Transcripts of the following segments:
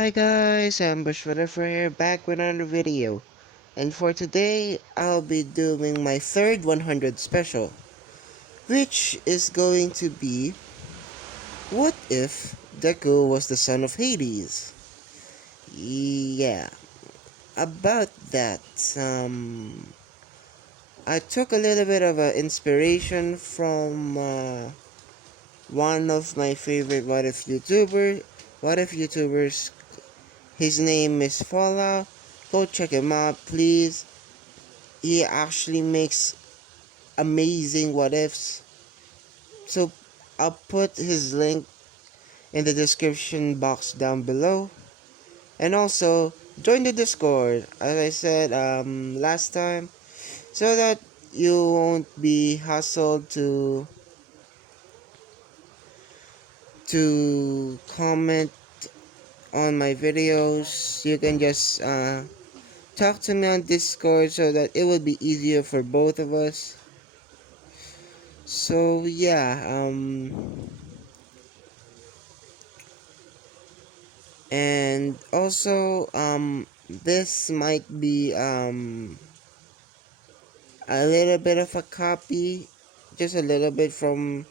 Hi guys, I'm Bushwhatever here, back with another video. And for today, I'll be doing my third 100 special, which is going to be, what if Deku was the son of Hades? Yeah, about that, I took a little bit of inspiration from one of my favorite What If YouTubers. His name is Fallout. Go check him out, please. He actually makes amazing what ifs. So I'll put his link in the description box down below. And also join the Discord, as I said last time, so that you won't be hassled to comment on my videos. You can just talk to me on Discord so that it will be easier for both of us. So yeah, and also this might be a little bit of a copy, just a little bit from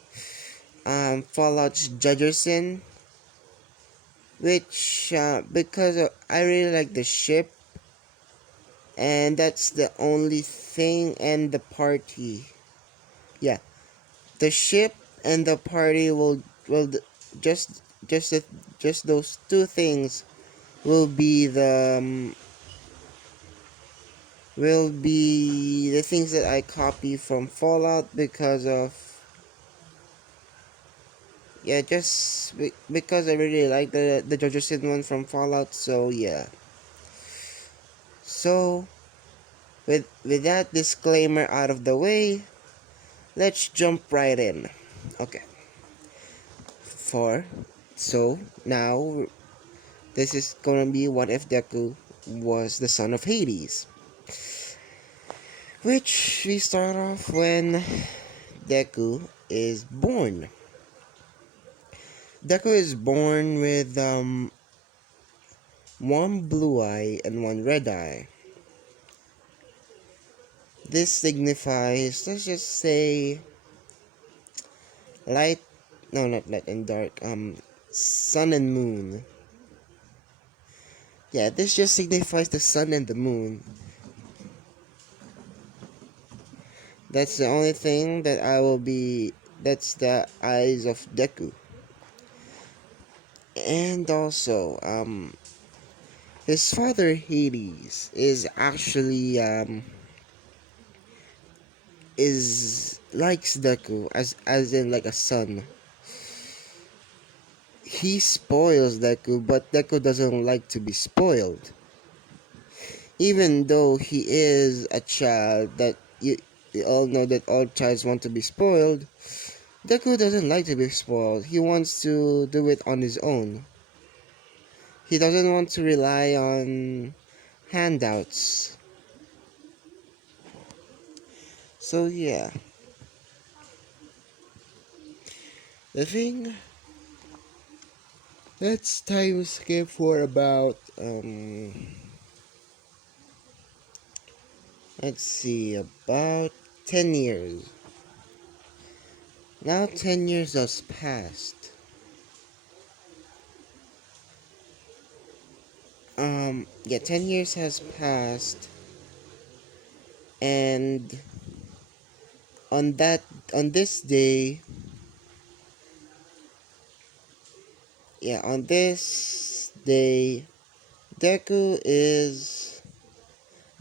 Fallout's Judgerson, which because I really like the ship, and that's the only thing, and the party. Yeah, the ship and the party just just the, just those two things will be the things that I copy from Fallout because of, yeah, just because I really like the Judgerson one from Fallout. So yeah, so with that disclaimer out of the way, let's jump right in. Okay, for so now this is gonna be what if Deku was the son of Hades, which we start off when Deku is born. Deku is born with one blue eye and one red eye. This signifies, let's just say, light, no, not light and dark, sun and moon. Yeah, this just signifies the sun and the moon. That's the only thing that that's the eyes of Deku. And also, his father Hades is actually, likes Deku as in like a son. He spoils Deku, but Deku doesn't like to be spoiled. Even though he is a child that you all know that all childs want to be spoiled, Deku doesn't like to be spoiled. He wants to do it on his own. He doesn't want to rely on handouts. So yeah. The thing, let's time skip for about let's see, about 10 years. Now 10 years has passed. Yeah, 10 years has passed, and on that, on this day, yeah, on this day, Deku is,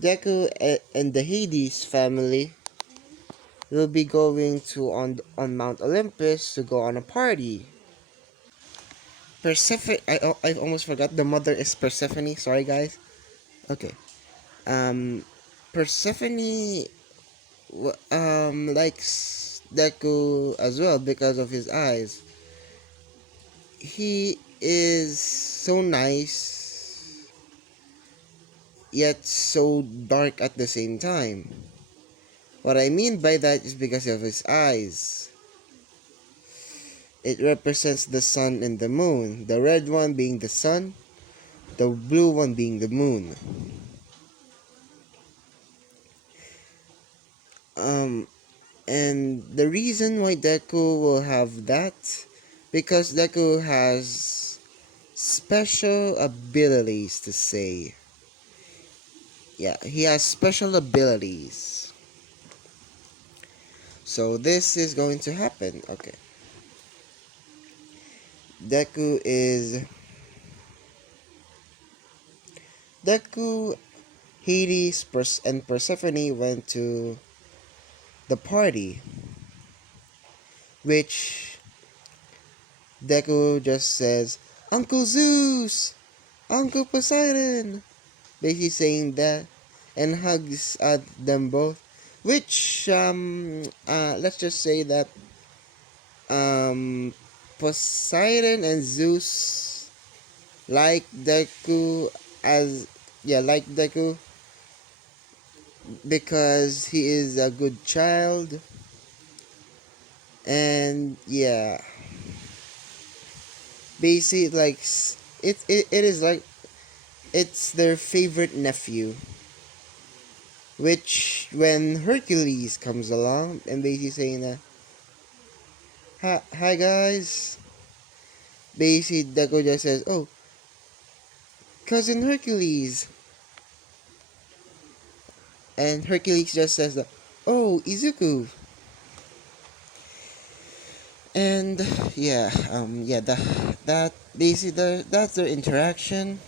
and the Hades family will be going to on Mount Olympus to go on a party. Persephone, I almost forgot the mother is Persephone. Sorry guys. Okay. Um, Persephone likes Deku as well because of his eyes. He is so nice, yet so dark at the same time. What I mean by that is because of his eyes. It represents the sun and the moon. The red one being the sun, the blue one being the moon. Um, and the reason why Deku will have that, because Deku has special abilities to say. Yeah, he has special abilities. So this is going to happen. Okay. Deku is Deku, Hades, and Persephone went to the party, which Deku just says, Uncle Zeus! Uncle Poseidon! Basically saying that, and hugs at them both. Which, let's just say that, um, Poseidon and Zeus like Deku as, yeah, like Deku because he is a good child, and yeah, basically, like, it is like, it's their favorite nephew. Which, when Hercules comes along and basically saying that, hi guys, basically Deku just says, oh, cousin Hercules. And Hercules just says that, oh, Izuku. And yeah, that basically that's their interaction.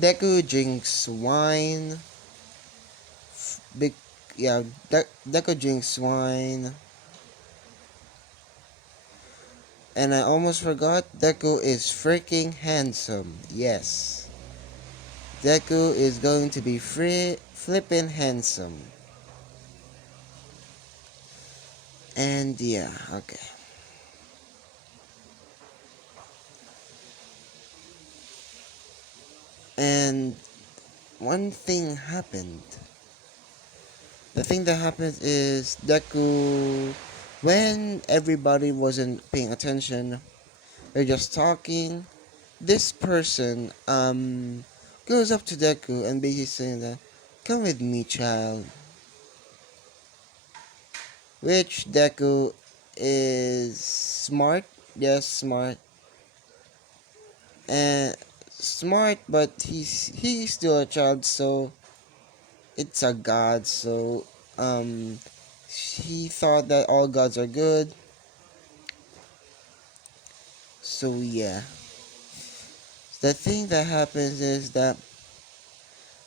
Deku drinks wine. Big, yeah, Deku drinks wine. And I almost forgot, Deku is freaking handsome. Yes. Deku is going to be flippin' handsome. And yeah, okay. And one thing happened. The thing that happened is Deku, when everybody wasn't paying attention, they're just talking. This person goes up to Deku and basically saying that, "Come with me, child." Which Deku is smart, yes, smart, and smart, but he's still a child, so it's a god. So he thought that all gods are good. So yeah, the thing that happens is that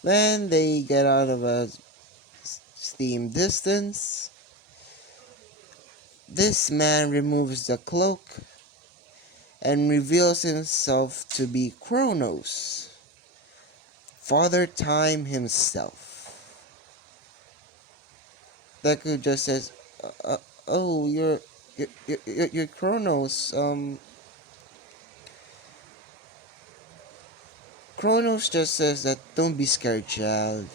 when they get out of a steam distance, this man removes the cloak and reveals himself to be Kronos, Father Time himself. Deku just says, "Oh, you're Kronos." Kronos just says that, "Don't be scared, child.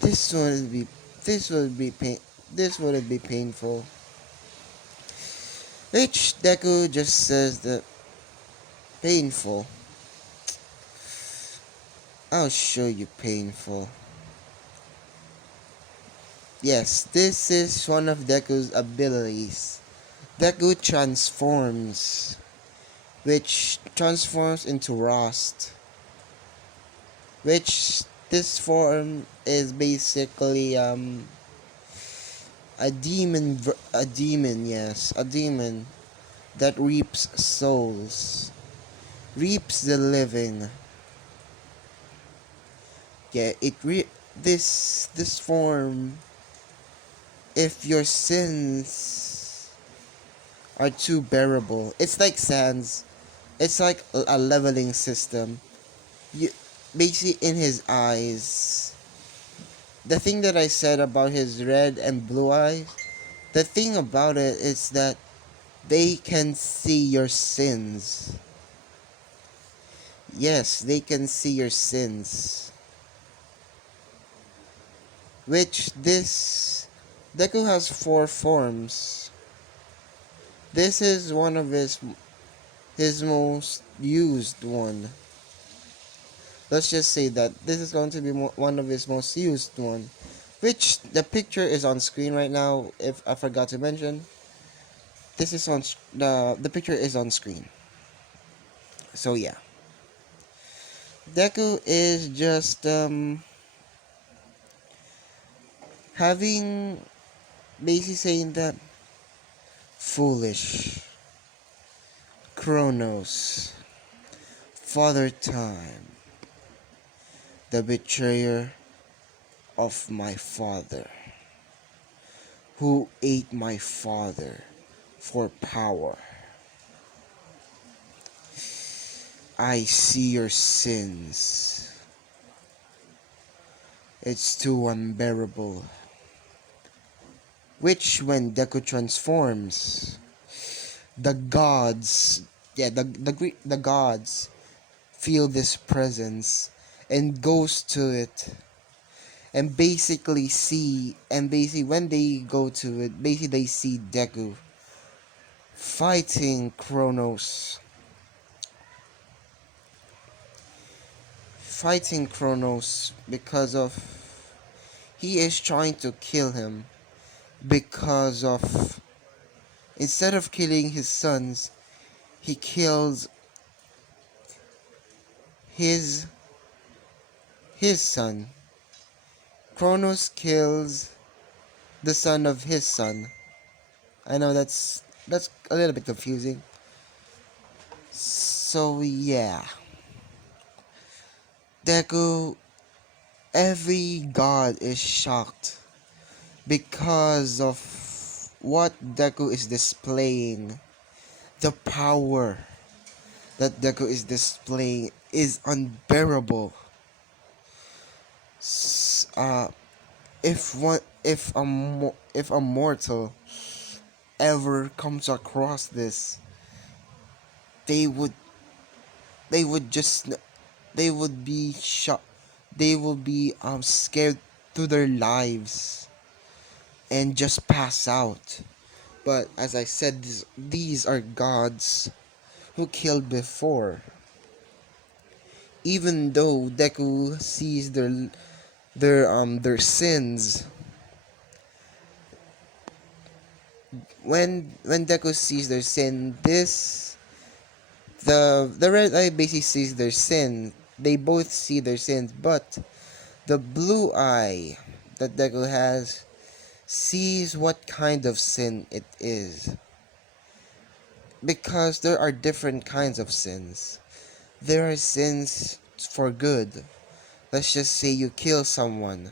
This will be this will be pain this will be painful." Which Deku just says that, painful. I'll show you painful. Yes, this is one of Deku's abilities. Deku transforms, which transforms into Rust. Which this form is basically a demon, yes, a demon that reaps souls, reaps the living. Yeah, this form, if your sins are too bearable, it's like sands. It's like a leveling system. You basically, in his eyes, the thing that I said about his red and blue eyes, the thing about it is that they can see your sins. Yes, they can see your sins. Which this Deku has 4 forms. This is one of his most used one. Let's just say that this is going to be one of his most used one, which the picture is on screen right now. If I forgot to mention, this is on the picture is on screen. So yeah, Deku is just having basically saying that foolish Kronos, Father Time, the betrayer of my father, who ate my father for power. I see your sins. It's too unbearable. Which, when Deku transforms, the gods, the gods feel this presence and goes to it and basically when they go to it, basically they see Deku fighting Kronos because of he is trying to kill him because of instead of killing his sons, he kills his his son. Kronos kills the son of his son. I know that's a little bit confusing. So yeah, Deku, every god is shocked because of what Deku is displaying. The power that Deku is displaying is unbearable. S- Uh, if a mortal ever comes across this, they would they would just they would be shocked. They will be scared to their lives and just pass out. But as I said, these are gods who killed before. Even though Deku sees their sins, when Deku sees their sin, the red eye basically sees their sin. They both see their sins, but the blue eye that Deku has sees what kind of sin it is. Because there are different kinds of sins. There are sins for good. Let's just say you kill someone,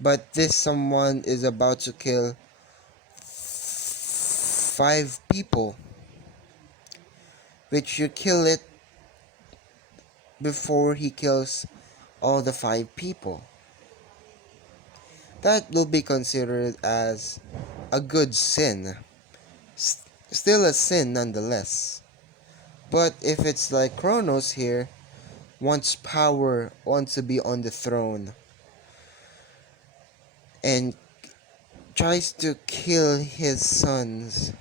but this someone is about to kill 5 people, which you kill it before he kills all the 5 people. That will be considered as a good sin. Still a sin nonetheless. But if it's like Kronos here, wants power, wants to be on the throne, and tries to kill his sons,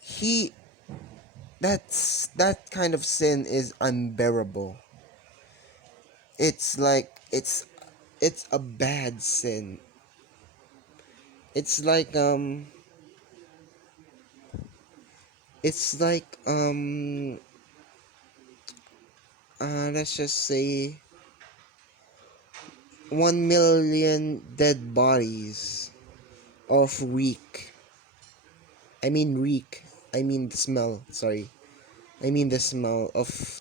he that kind of sin is unbearable. It's like it's a bad sin. It's like it's like let's just say 1 million dead bodies of reek. I mean the smell, sorry. I mean the smell of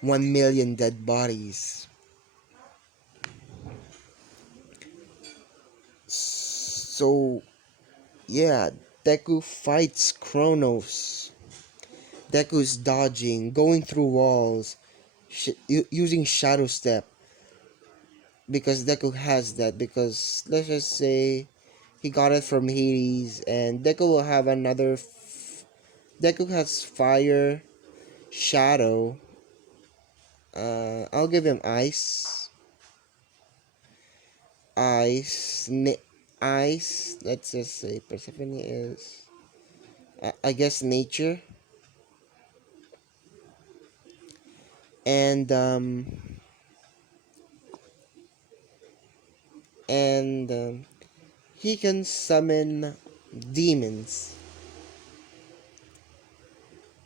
1 million dead bodies. So yeah, Deku fights Kronos. Deku's dodging, going through walls, using Shadow Step because Deku has that. Because let's just say he got it from Hades, and Deku will have another. Deku has Fire, Shadow. I'll give him Ice, Ice, Ice. Let's just say Persephone is I guess nature, and and he can summon demons,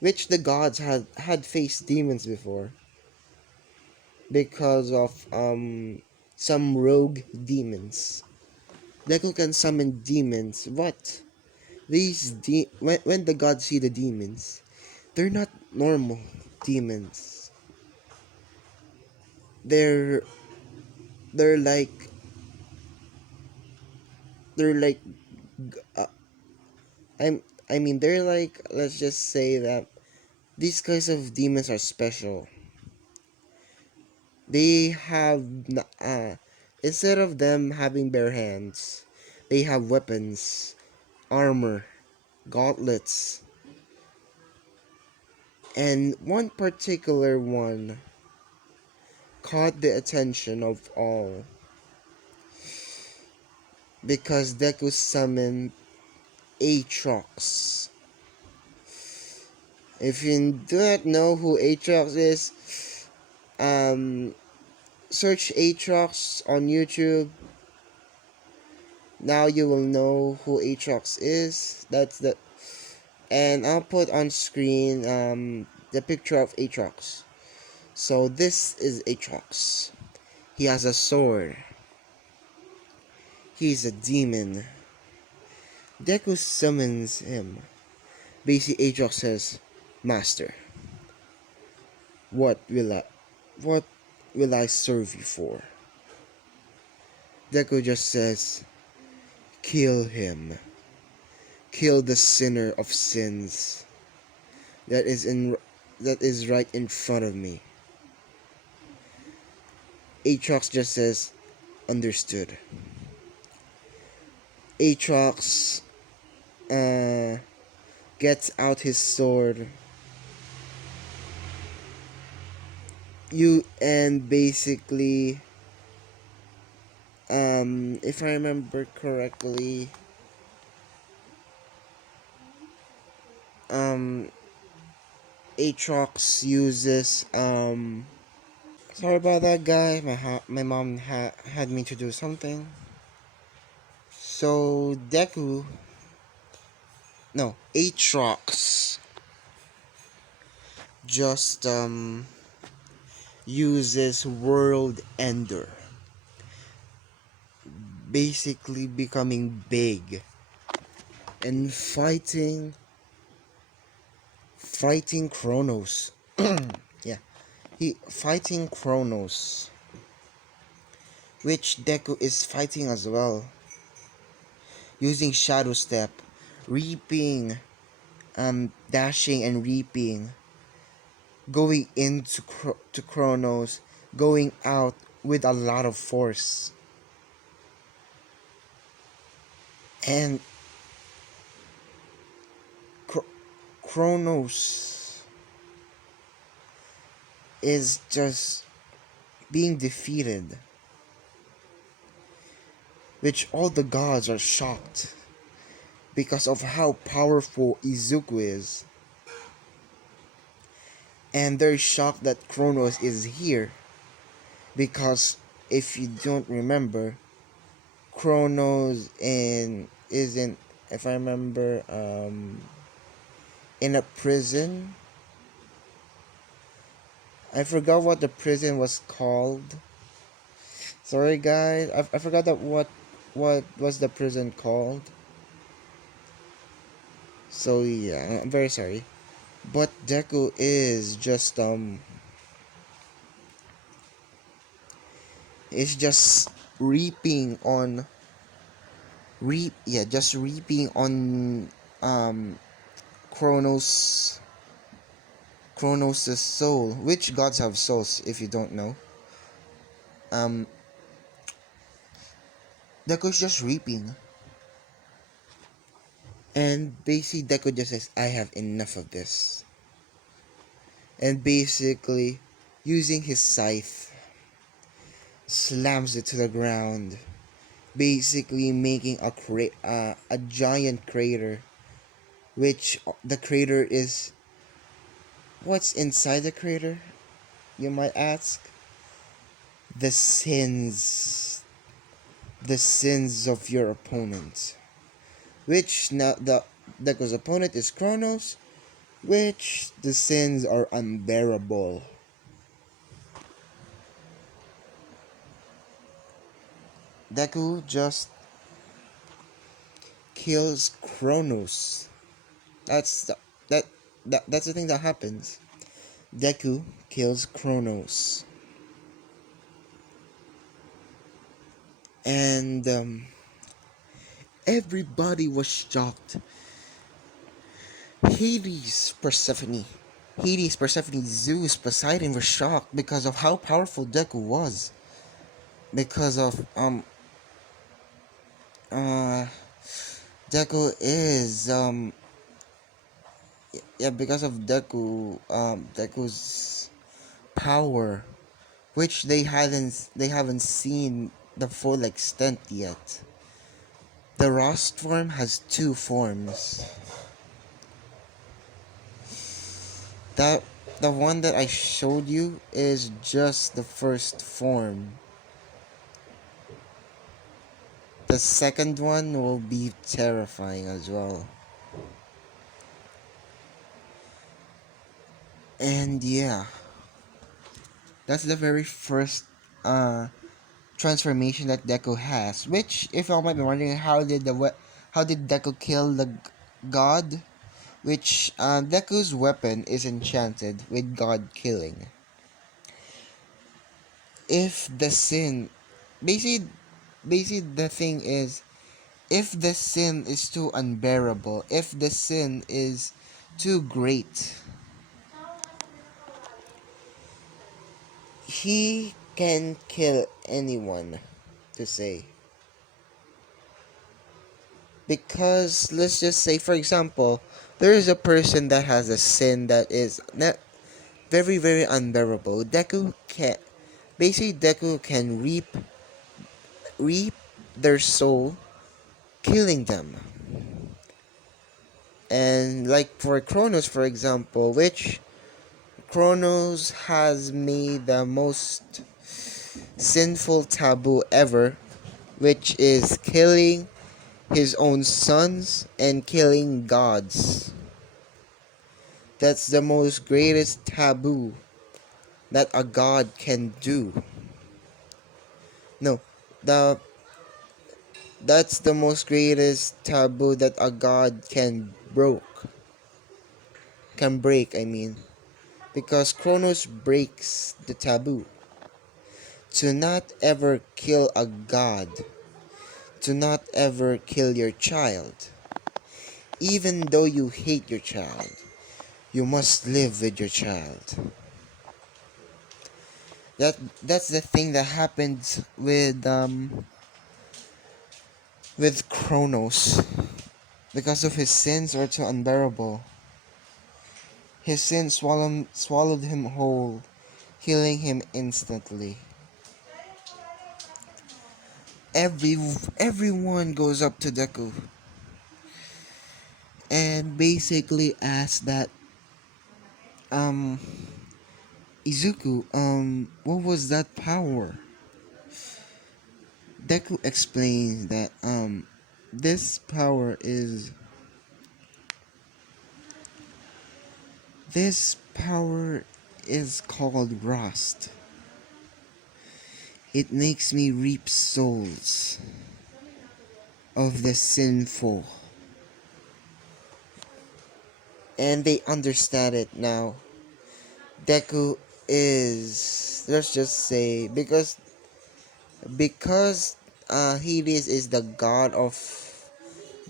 which the gods had faced demons before because of some rogue demons. Deku can summon demons. What? When the gods see the demons, they're not normal demons. They're they're like they're like uh, I mean they're like, let's just say that these kinds of demons are special. They have instead of them having bare hands, they have weapons, armor, gauntlets, and one particular one caught the attention of all because Deku summoned Aatrox. If you do not know who Aatrox is, um, search Aatrox on YouTube. Now you will know who Aatrox is. And I'll put on screen the picture of Aatrox. So this is Aatrox. He has a sword. He's a demon. Deku summons him. Basically, Aatrox says, "Master, what will I, what will I serve you for?" Deku just says, "Kill him. Kill the sinner of sins that is in that is right in front of me." Aatrox just says, "Understood." Aatrox gets out his sword. And basically, if I remember correctly, um, Aatrox uses Sorry about that, guy. My mom had me to do something. So Aatrox just uses World Ender, basically becoming big and fighting Kronos. Yeah, he fighting Kronos, which Deku is fighting as well, using Shadow Step, reaping, dashing and reaping, going into to Kronos, going out with a lot of force. And Kronos is just being defeated, which all the gods are shocked because of how powerful Izuku is. And they're shocked that Kronos is here because if you don't remember, Kronos isn't, if I remember, in a prison. I forgot what the prison was called. Sorry, guys. I forgot that what was the prison called. So yeah, I'm very sorry. But Deku is just reaping on just reaping on um Kronos' soul, which gods have souls if you don't know. Um Deku's just reaping. And basically Deku just says, "I have enough of this." And basically, using his scythe, slams it to the ground, basically making a giant crater which the crater is. What's inside the crater, you might ask? The sins. The sins of your opponent. Which now the Deku's opponent is Kronos, which the sins are unbearable. Deku just kills Kronos. That's the, that, that's the thing that happens. Deku kills Kronos. And everybody was shocked. Persephone, Zeus, Poseidon were shocked because of how powerful Deku was. Because of uh Deku is yeah, because of Deku's power, which they haven't seen the full extent yet. The Rost form has two forms. That the one that I showed you is just the first form. The second one will be terrifying as well. And yeah, that's the very first transformation that Deku has. Which, if you might be wondering, how did Deku kill the god? Which Deku's weapon is enchanted with god killing. If the sin, basically, the thing is, if the sin is too unbearable, if the sin is too great, he can kill anyone, to say. Because let's just say, for example, there is a person that has a sin that is not very very unbearable. Deku can reap their soul, killing them. And like for Kronos, for example, which Kronos has made the most sinful taboo ever, which is killing his own sons and killing gods. That's the most greatest taboo that a god can do. No, the that's the most greatest taboo that a god can break, I mean, because Kronos breaks the taboo. To not ever kill a god, to not ever kill your child. Even though you hate your child, you must live with your child. That's the thing that happens with Kronos. Because of his sins are too unbearable. His sin swallowed him whole, killing him instantly. Everyone goes up to Deku and basically asks that um Izuku, what was that power? Deku explains that this power is this power is called Rust. It makes me reap souls of the sinful. And they understand it now. Deku is, let's just say, because Hades is the god of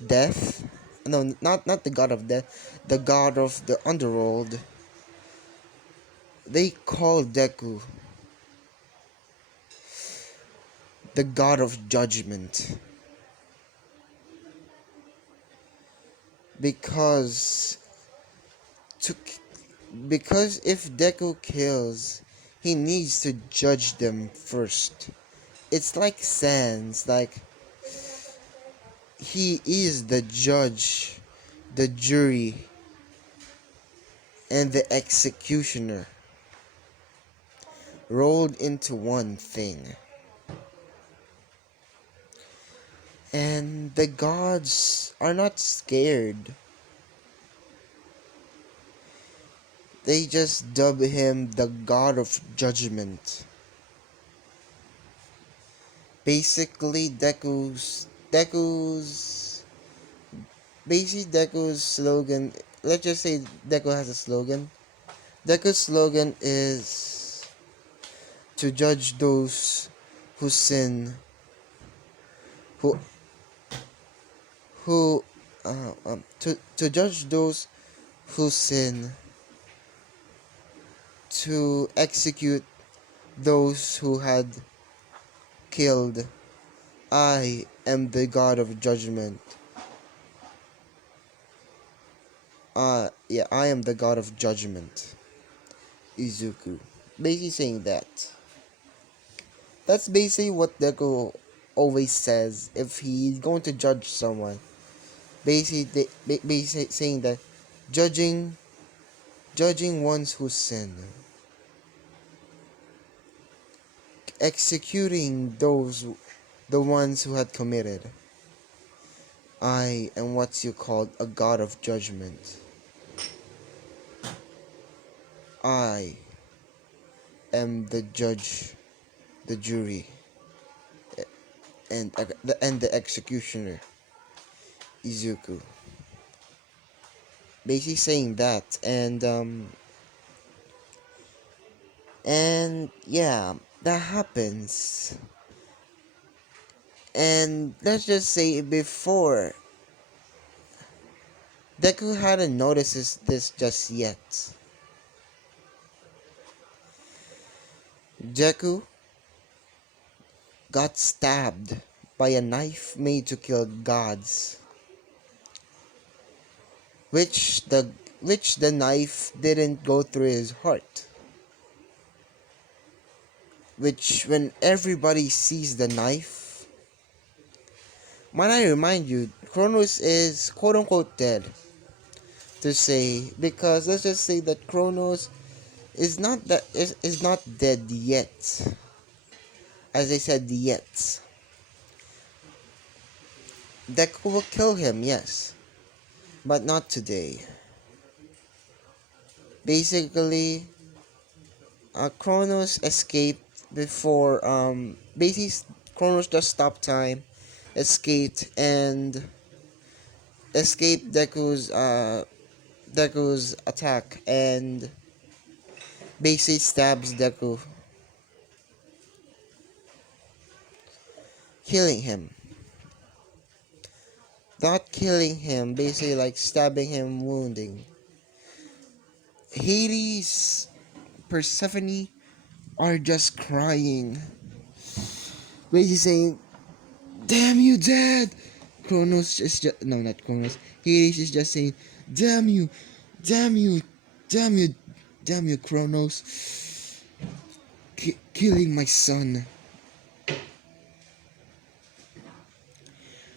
death. No, not the god of death, the god of the underworld. They call Deku the god of judgment. Because to because if Deku kills, he needs to judge them first. It's like Sans, like he is the judge the jury, and the executioner rolled into one thing. And the gods are not scared. They just dub him the god of judgment. Basically, Deku's slogan. Let's just say Deku has a slogan. Deku's slogan is to judge those who sin, who to judge those who sin, to execute those who had killed. I am the god of judgment. I am the god of judgment. Izuku. Basically saying that. That's basically what Deku always says if he's going to judge someone. Basically saying that judging ones who sin, executing the ones who had committed. I am what you called a god of judgment. I am the judge, the jury, and the executioner, Izuku. Basically saying that, and yeah, that happens. And let's just say before, Deku hadn't noticed this just yet. Deku got stabbed by a knife made to kill gods, which the knife didn't go through his heart. Which, when everybody sees the knife, might I remind you, Kronos is quote unquote dead. To say, because let's just say that Kronos is not dead yet. As I said, yet. Deku will kill him, yes, but not today. Basically, Kronos escaped before. Basically, Kronos just stopped time, escaped, and escaped Deku's attack, and basically stabs Deku, killing him. Not killing him, basically like stabbing him, wounding. Hades, Persephone are just crying. Basically saying, "Damn you, Dad!" Kronos is just, no, not Kronos. Hades is just saying, "Damn you, damn you, damn you, damn you, Kronos. Killing my son."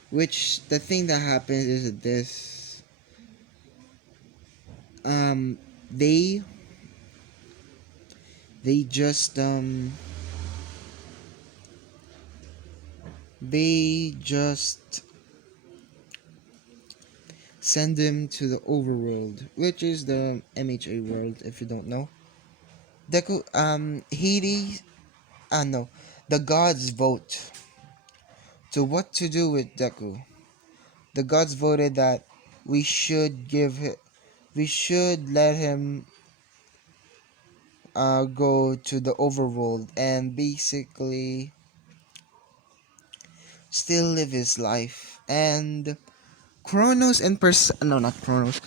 Which, the thing that happens is this. They just send him to the overworld, which is the MHA world, if you don't know. Deku, Hades, no, the gods vote to what to do with Deku. The gods voted that we should let him go to the overworld and basically still live his life. And Kronos and no, not Kronos.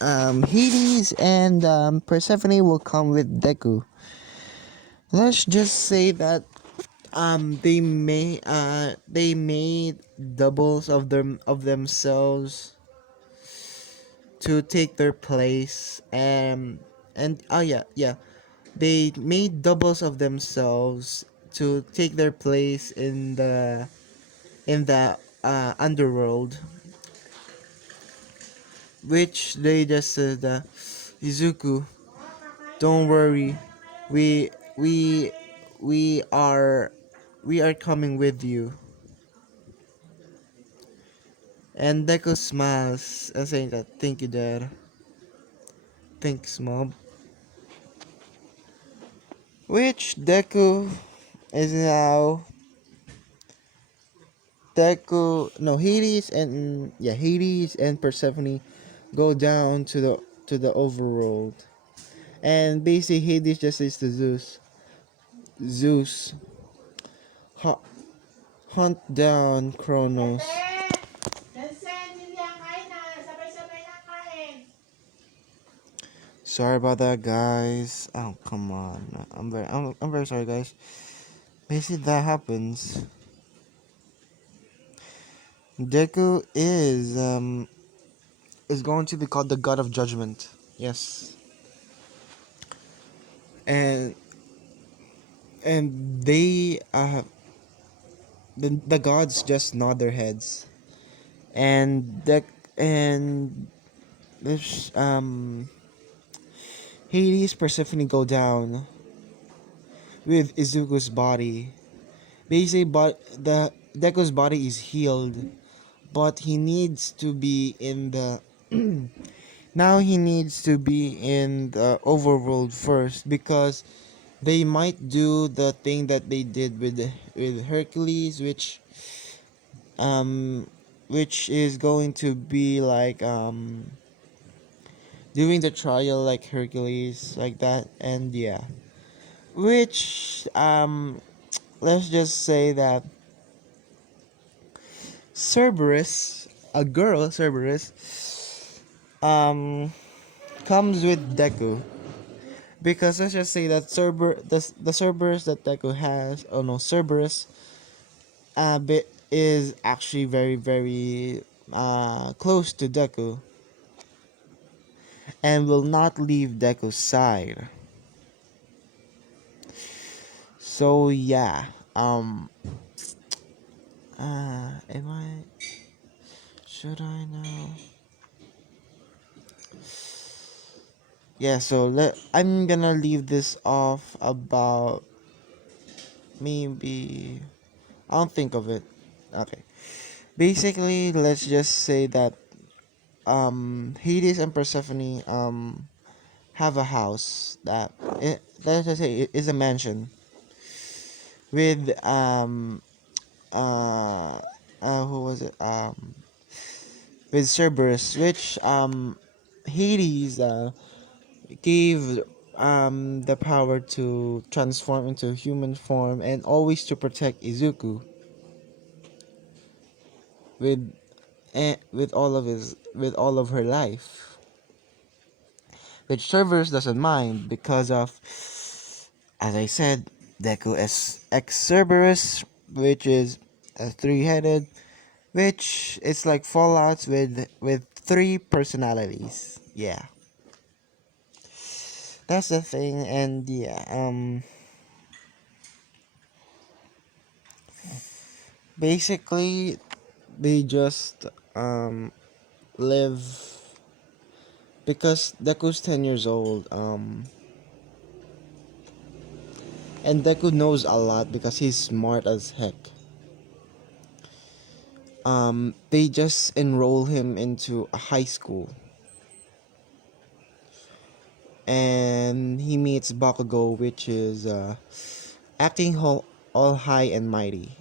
Hades and Persephone will come with Deku. Let's just say that they made doubles of themselves to take their place, and yeah, they made doubles of themselves to take their place in the underworld. which they just said that Izuku, don't worry, we we we are we are coming with you. And Deku smiles and saying that thank you, Dad. Thanks, Mom. Which Deku is now Hades and Persephone go down to the overworld. And basically Hades just says to Zeus, hu- hunt down Kronos. Sorry about that, guys. Oh, come on. I'm very sorry, guys. Basically, that happens. Deku is going to be called the God of Judgment. Yes, and they the gods just nod their heads, and and this Hades Persephone go down with Izuku's body. Basically, but the Deku's body is healed, but he needs to be in the now he needs to be in the overworld first because they might do the thing that they did with Hercules, um which is going to be like doing the trial like Hercules like that. And yeah, which let's just say that Cerberus, a girl Cerberus, um comes with Deku. Because let's just say that the Cerberus that Deku has, oh no, Cerberus, is actually very very close to Deku and will not leave Deku's side. So yeah, am I? Should I now? Yeah, so I'm gonna leave this off about maybe I'll think of it. Okay. Basically, let's just say that Hades and Persephone have a house that let's just say it is a mansion with uh who was it with Cerberus, which Hades gave the power to transform into human form and always to protect Izuku with with all of her life, which Cerberus doesn't mind because of, as I said, Deku is ex Cerberus, which is a three-headed, which is like Fallout's with three personalities. Yeah, that's the thing. And yeah, basically they just live because Deku's 10 years old. And Deku knows a lot because he's smart as heck. They just enroll him into a high school, and he meets Bakugo, which is acting all high and mighty,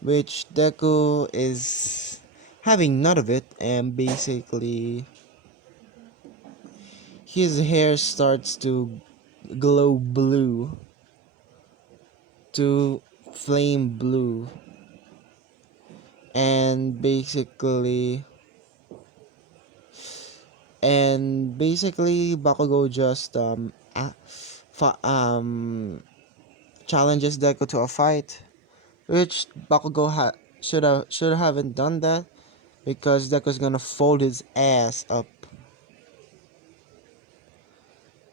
which Deku is having none of it, and basically his hair starts to glow blue to flame blue, and basically Bakugo just challenges Deku to a fight, which Bakugo should haven't done that because Deku's gonna fold his ass up.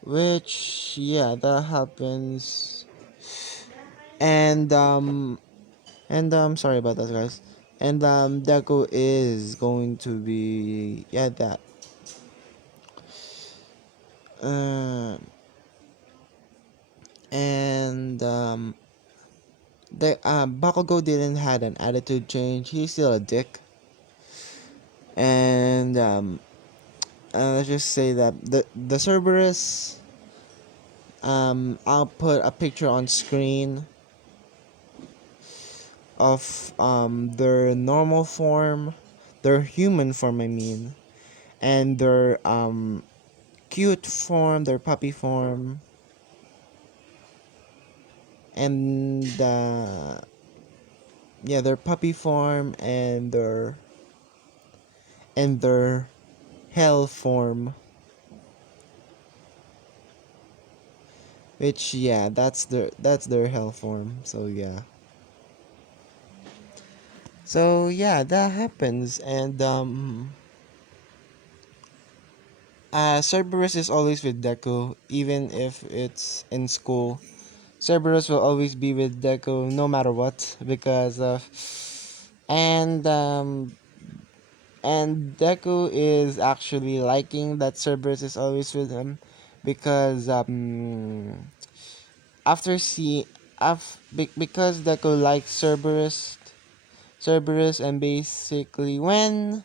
Which yeah, that happens. And sorry about that, guys. And Deku is going to be, yeah, that. Uh, and the Bakugo didn't had an attitude change. He's still a dick. And let's just say that the Cerberus, I'll put a picture on screen of their normal form, their human form, I mean, and their cute form, their puppy form, and yeah, their puppy form and their hell form. Which, yeah, that's their hell form. So yeah. So yeah, that happens, and Cerberus is always with Deku, even if it's in school. Cerberus will always be with Deku no matter what, because of and Deku is actually liking that Cerberus is always with him, because after see because Deku likes Cerberus, and basically when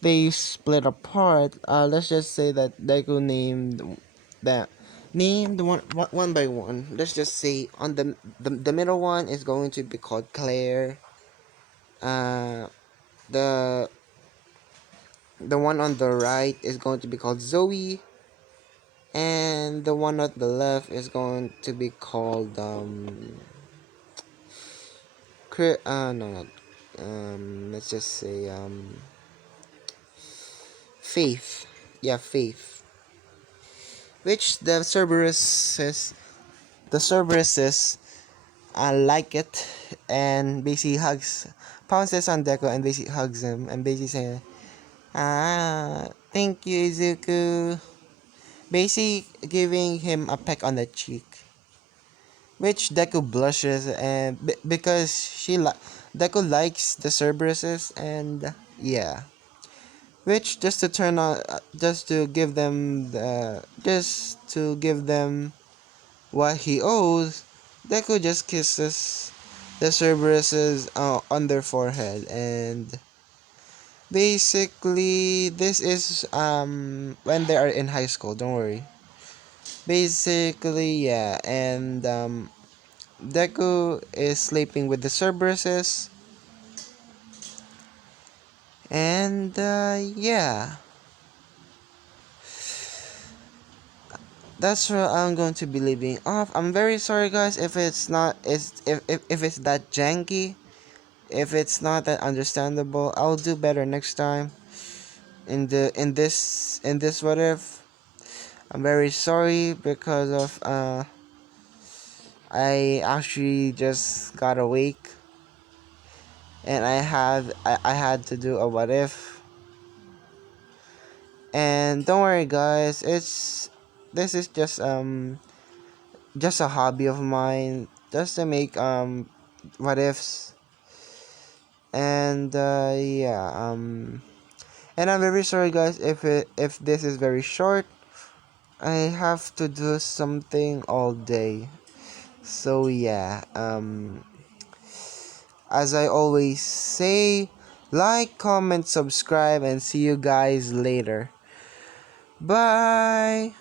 they split apart, let's just say that Deku that named one by one. Let's just say on the middle one is going to be called Claire. The the one on the right is going to be called Zoe, and the one on the left is going to be called no, not let's just say Faith. Yeah, Faith. Which the Cerberuses like it, and basically pounces on Deku and basically hugs him and basically saying, thank you, Izuku. Basically giving him a peck on the cheek, which Deku blushes, and because Deku likes the Cerberuses, and yeah, which just to give them what he owes, Deku just kisses the Cerberuses on their forehead, and basically this is when they are in high school. Don't worry. Basically, yeah, and Deku is sleeping with the Cerberuses, and yeah, that's where I'm going to be leaving off. I'm very sorry, guys, if it's not if it's that janky. If it's not that understandable, I'll do better next time. In this what if. I'm very sorry because of I actually just got awake, and I had to do a what if. And don't worry, guys, this is just a hobby of mine, just to make what ifs. And yeah, and I'm very sorry, guys, if this is very short. I have to do something all day. So yeah, as I always say, like, comment, subscribe, and see you guys later. Bye.